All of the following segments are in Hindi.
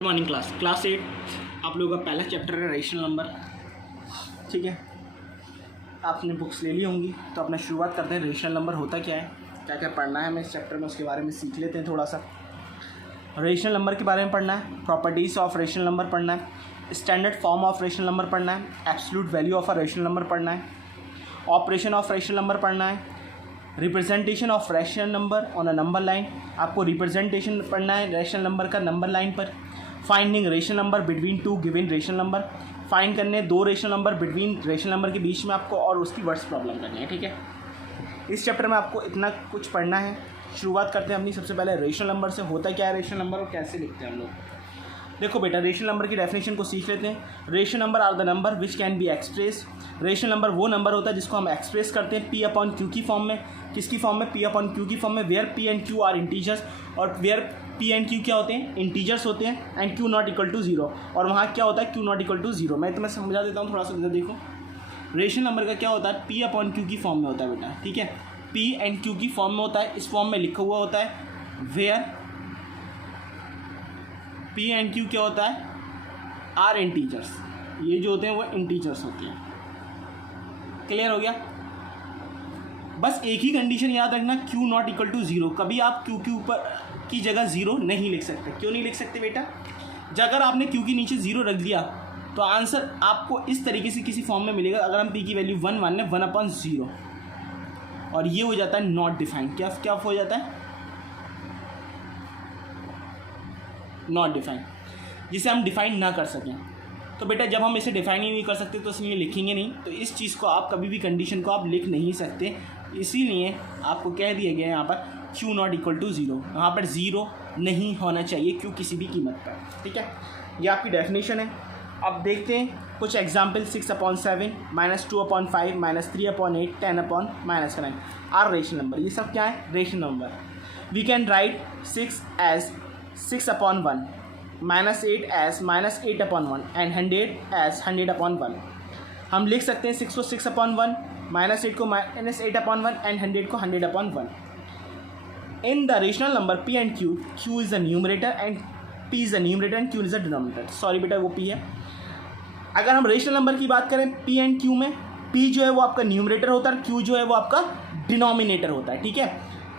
मॉर्निंग क्लास 8 आप लोगों का पहला चैप्टर है रेशनल नंबर। ठीक है, आपने बुक्स ले ली होंगी तो अपना शुरुआत करते हैं। रेशनल नंबर होता क्या है, क्या क्या पढ़ना है हमें इस चैप्टर में, उसके बारे में सीख लेते हैं थोड़ा सा। रेशनल नंबर के बारे में पढ़ना है, प्रॉपर्टीज़ ऑफ रेशनल नंबर पढ़ना है, standard form of rational number पढ़ना है, absolute value of a rational number पढ़ना है, ऑपरेशन ऑफ रेशनल नंबर पढ़ना है, representation of rational number on a number line, आपको रिप्रेजेंटेशन पढ़ना है रेशनल नंबर का नंबर लाइन पर। Finding rational number between two given rational number, find करने दो rational number between rational number के बीच में आपको, और उसकी वर्ड्स प्रॉब्लम करनी है। ठीक है, इस चैप्टर में आपको इतना कुछ पढ़ना है। शुरुआत करते हैं अपनी सबसे पहले रेशनल नंबर से। होता क्या है रेशनल नंबर और कैसे लिखते हैं हम लोग। देखो बेटा, रेशनल नंबर की डेफिनेशन को सीख लेते हैं। Rational number are the number which can be express. Rational number वो नंबर होता है जिसको हम एक्सप्रेस करते हैं पी अपॉन क्यू की फॉर्म में। किसकी फॉर्म में? पी अपॉन क्यू की फॉर्म में, where P and Q are integers, और वेयर पी एंड क्यू क्या होते हैं? इंटीजर्स होते हैं, and Q not equal to zero. और वहाँ क्या होता है? Q not equal to zero. मैं तुम्हें समझा देता हूँ थोड़ा सा, इधर देखो। रेशनल नंबर का क्या होता है? पी अपॉन क्यू की फॉर्म में होता है बेटा। ठीक है, पी एंड क्यू की फॉर्म में होता है। इस फॉर्म में लिखा हुआ होता है वेयर पी एंड क्यू क्या होता है? Are integers. ये जो होते हैं वो इंटीजर्स होते हैं। क्लियर हो गया? बस एक ही कंडीशन याद रखना, Q not equal to zero. कभी आप क्यू के ऊपर की जगह जीरो नहीं लिख सकते। क्यों नहीं लिख सकते बेटा? अगर आपने क्यू के नीचे जीरो रख दिया तो आंसर आपको इस तरीके से किसी फॉर्म में मिलेगा। अगर हम पी की वैल्यू 1 मान लें, 1/0, और ये हो जाता है नॉट डिफाइंड। क्या हो जाता है? नॉट डिफाइंड, जिसे हम डिफाइन ना कर सकें। तो बेटा जब हम इसे डिफाइन ही नहीं कर सकते तो इसलिए लिखेंगे नहीं। तो इस चीज़ को आप कभी भी कंडीशन को आप लिख नहीं सकते, इसीलिए आपको कह दिया गया है यहाँ पर Q not equal to zero. यहाँ पर जीरो नहीं होना चाहिए क्यू किसी भी कीमत पर। ठीक है, ये आपकी डेफिनेशन है। अब देखते हैं कुछ एग्जाम्पल। 6/7, -2/5, -3/8, 10/-9 are rational number. ये सब क्या है? Rational number. We can write 6 as 6/1, -8 as -8/1, and 100 as 100/1। हम लिख सकते हैं 6 को 6/1, -8 को -8/1, एंड 100 को 100/1। In the rational number P and Q, Q is the numerator and P is the numerator and Q is the denominator. Sorry बेटा, वो पी है। अगर हम रेशनल नंबर की बात करें पी एंड क्यू में, पी जो है वो आपका न्यूमरेटर होता है, क्यू जो है वो आपका डिनोमिनेटर होता है। ठीक है,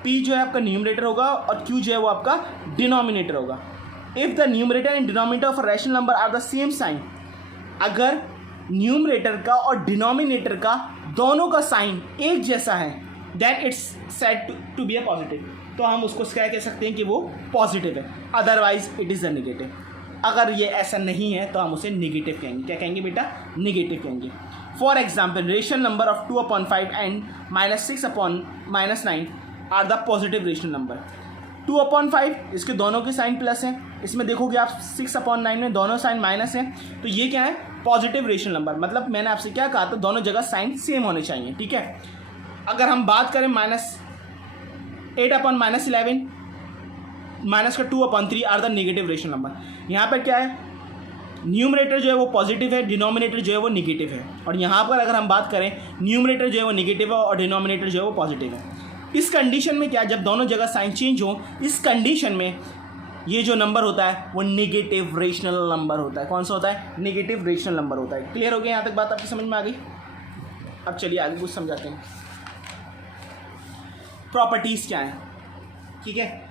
पी जो है आपका न्यूमरेटर होगा और क्यू जो है वो आपका डिनोमिनेटर होगा। If the numerator and denominator of a rational number are the same sign, अगर न्यूमरेटर का और डिनोमिनेटर का दोनों का साइन एक जैसा है, that it's said to be a positive. तो हम उसको क्या कह सकते हैं कि वो पॉजिटिव है, otherwise it is a negative. अगर ये ऐसा नहीं है तो हम उसे नेगेटिव कहेंगे। क्या कहेंगे बेटा? नेगेटिव कहेंगे। For example, rational number of 2/5 and -6/-9 are the positive rational number. 2/5 इसके दोनों के साइन प्लस हैं, इसमें देखोगे आप 6/9 में दोनों साइन माइनस हैं, तो ये क्या है? Positive rational number. मतलब मैंने आपसे क्या कहा था, दोनों जगह साइन सेम होने चाहिए। ठीक है, अगर हम बात करें -8/-11, माइनस का 2/3 are the negative rational number. यहाँ पर क्या है? न्यूमरेटर जो है वो पॉजिटिव है, डिनोमिनेटर जो है वो नेगेटिव है। और यहाँ पर अगर हम बात करें, न्यूमरेटर जो है वो नेगेटिव है और डिनोमिनेटर जो है वो पॉजिटिव है। इस कंडीशन में क्या, जब दोनों जगह साइन चेंज हो, इस कंडीशन में ये जो नंबर होता है वो नेगेटिव रेशनल नंबर होता है। कौन सा होता है? नेगेटिव रेशनल नंबर होता है। क्लियर हो गया? यहाँ तक बात आपकी समझ में आ गई? अब चलिए आगे कुछ समझाते हैं। प्रॉपर्टीज़ क्या है? ठीक है,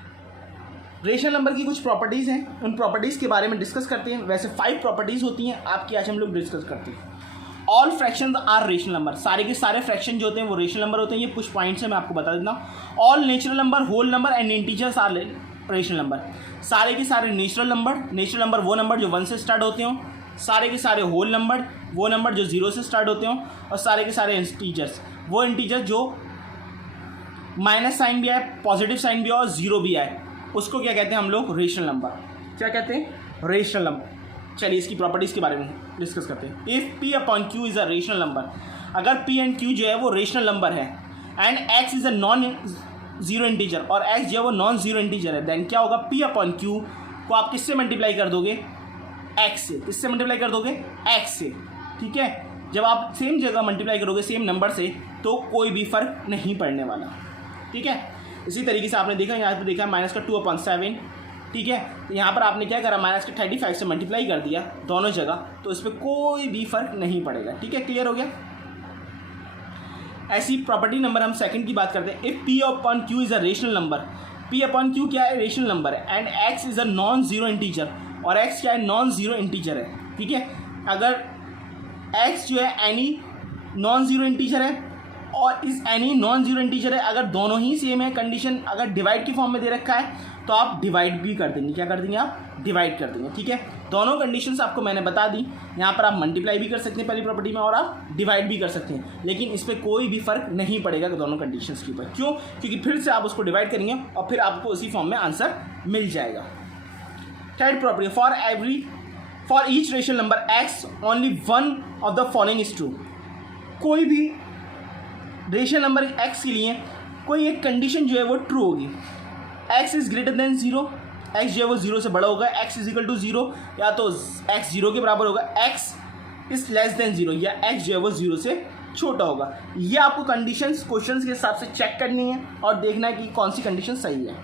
रेशनल नंबर की कुछ प्रॉपर्टीज़ हैं, उन प्रॉपर्टीज़ के बारे में डिस्कस करते हैं। वैसे 5 प्रॉपर्टीज़ होती हैं आपकी, आज हम लोग डिस्कस करते हैं। All fractions are rational number. सारे के सारे फ्रैक्शन जो होते हैं वो रेशनल नंबर होते हैं। ये कुछ पॉइंट्स हैं, मैं आपको बता देता हूँ। All natural number, whole number and integers are rational number. सारे के सारे नेचुरल नंबर वो नंबर जो 1 से स्टार्ट होते हों। सारे के सारे होल नंबर वो नंबर जो 0 से स्टार्ट होते हों। और सारे के सारे इंटीजर्स वो इंटीजर जो माइनस साइन भी आए, पॉजिटिव साइन भी आए और 0 भी आए, उसको क्या कहते हैं हम लोग? Rational number. क्या कहते हैं? Rational number. चलिए इसकी प्रॉपर्टीज़ के बारे में डिस्कस करते हैं। If P upon Q is a rational number, अगर पी एंड क्यू जो है वो रेशनल नंबर है, and x is a non zero integer, और एक्स जो है वो नॉन जीरो इंटीजर है, देन क्या होगा? पी अपॉन क्यू को आप किससे मल्टीप्लाई कर दोगे? एक्स से। किससे मल्टीप्लाई कर दोगे? एक्स से। ठीक है, जब आप सेम जगह मल्टीप्लाई करोगे सेम नंबर से तो कोई भी फ़र्क नहीं पड़ने वाला। ठीक है, इसी तरीके से आपने देखा यहाँ पे देखा -2/7 ठीक है। तो यहाँ पर आपने क्या करा, माइनस के 35 से मल्टीप्लाई कर दिया दोनों जगह, तो इस पर कोई भी फर्क नहीं पड़ेगा। ठीक है, क्लियर हो गया। ऐसी प्रॉपर्टी नंबर हम सेकंड की बात करते हैं। If P upon Q is a rational number, P upon Q क्या है, रेशनल नंबर है, and x is a non zero integer, और एक्स क्या है, नॉन जीरो इंटीजर है। ठीक है, अगर एक्स जो है एनी नॉन जीरो इंटीजर है और इस एनी नॉन जीरो इंटीजर है, अगर दोनों ही सेम है, कंडीशन अगर डिवाइड की फॉर्म में दे रखा है तो आप डिवाइड भी कर देंगे। क्या कर देंगे आप, डिवाइड कर देंगे। ठीक है, दोनों कंडीशंस आपको मैंने बता दी। यहाँ पर आप मल्टीप्लाई भी कर सकते हैं पहली प्रॉपर्टी में और आप डिवाइड भी कर सकते हैं, लेकिन इस पर कोई भी फर्क नहीं पड़ेगा दोनों कंडीशंस के ऊपर। क्यों, क्योंकि फिर से आप उसको डिवाइड करेंगे और फिर आपको उसी फॉर्म में आंसर मिल जाएगा। Third property, for each rational number x only one of the following is true. कोई भी रेशनल नंबर x के लिए कोई एक कंडीशन जो है वो ट्रू होगी। x is greater than zero, x जो है वो जीरो से बड़ा होगा, x is equal to zero, या तो x जीरो के बराबर होगा, x is less than zero, या x जो है वो जीरो से छोटा होगा। ये आपको कंडीशंस क्वेश्चंस के हिसाब से चेक करनी है और देखना है कि कौन सी कंडीशन सही है।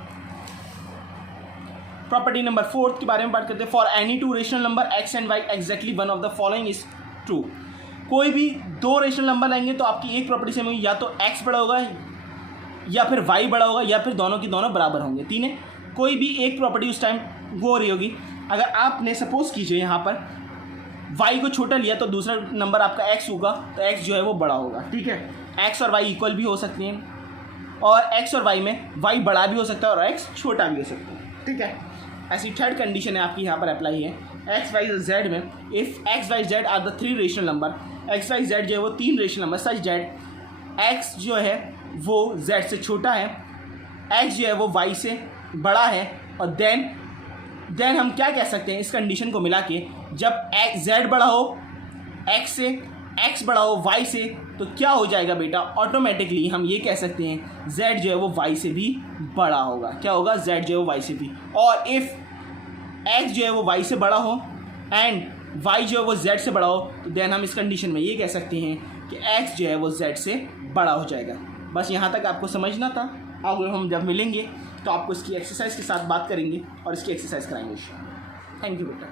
प्रॉपर्टी नंबर फोर्थ के बारे में बात करते हैं। For any two rational number x and y exactly one of the following is true. कोई भी दो रेशनल नंबर लेंगे तो आपकी एक प्रॉपर्टी से होगी, या तो x बड़ा होगा या फिर y बड़ा होगा या फिर दोनों की दोनों बराबर होंगे। तीन है, कोई भी एक प्रॉपर्टी उस टाइम वो हो रही होगी। अगर आपने सपोज कीजिए यहाँ पर y को छोटा लिया तो दूसरा नंबर आपका x होगा, तो x जो है वो बड़ा होगा। ठीक है, x और y इक्वल भी हो सकती हैं और x और y में y बड़ा भी हो सकता है और x छोटा भी हो सकता है। ठीक है, ऐसी थर्ड कंडीशन है आपकी यहाँ पर अप्लाई है एक्स वाई जेड में। If x y z are the three rational number, x y z जो है वो तीन rational number, such z x जो है वो जेड से छोटा है, एक्स जो है वो वाई से बड़ा है, और देन हम क्या कह सकते हैं इस कंडीशन को मिला के, जब जेड बड़ा हो एक्स से, एक्स बड़ा हो वाई से, तो क्या हो जाएगा बेटा, ऑटोमेटिकली हम ये कह सकते हैं जेड जो है वो वाई से भी बड़ा होगा। क्या होगा, जेड जो है वो वाई से भी। और इफ़ एक्स जो है वो वाई से बड़ा हो एंड वाई जो है वो जेड से बड़ा हो, तो देन हम इस कंडीशन में ये कह सकते हैं कि एक्स जो है वो जेड से बड़ा हो जाएगा। बस यहाँ तक आपको समझना था। अगर हम जब मिलेंगे तो आपको इसकी एक्सरसाइज के साथ बात करेंगे और इसकी एक्सरसाइज कराएंगे। थैंक यू बेटा।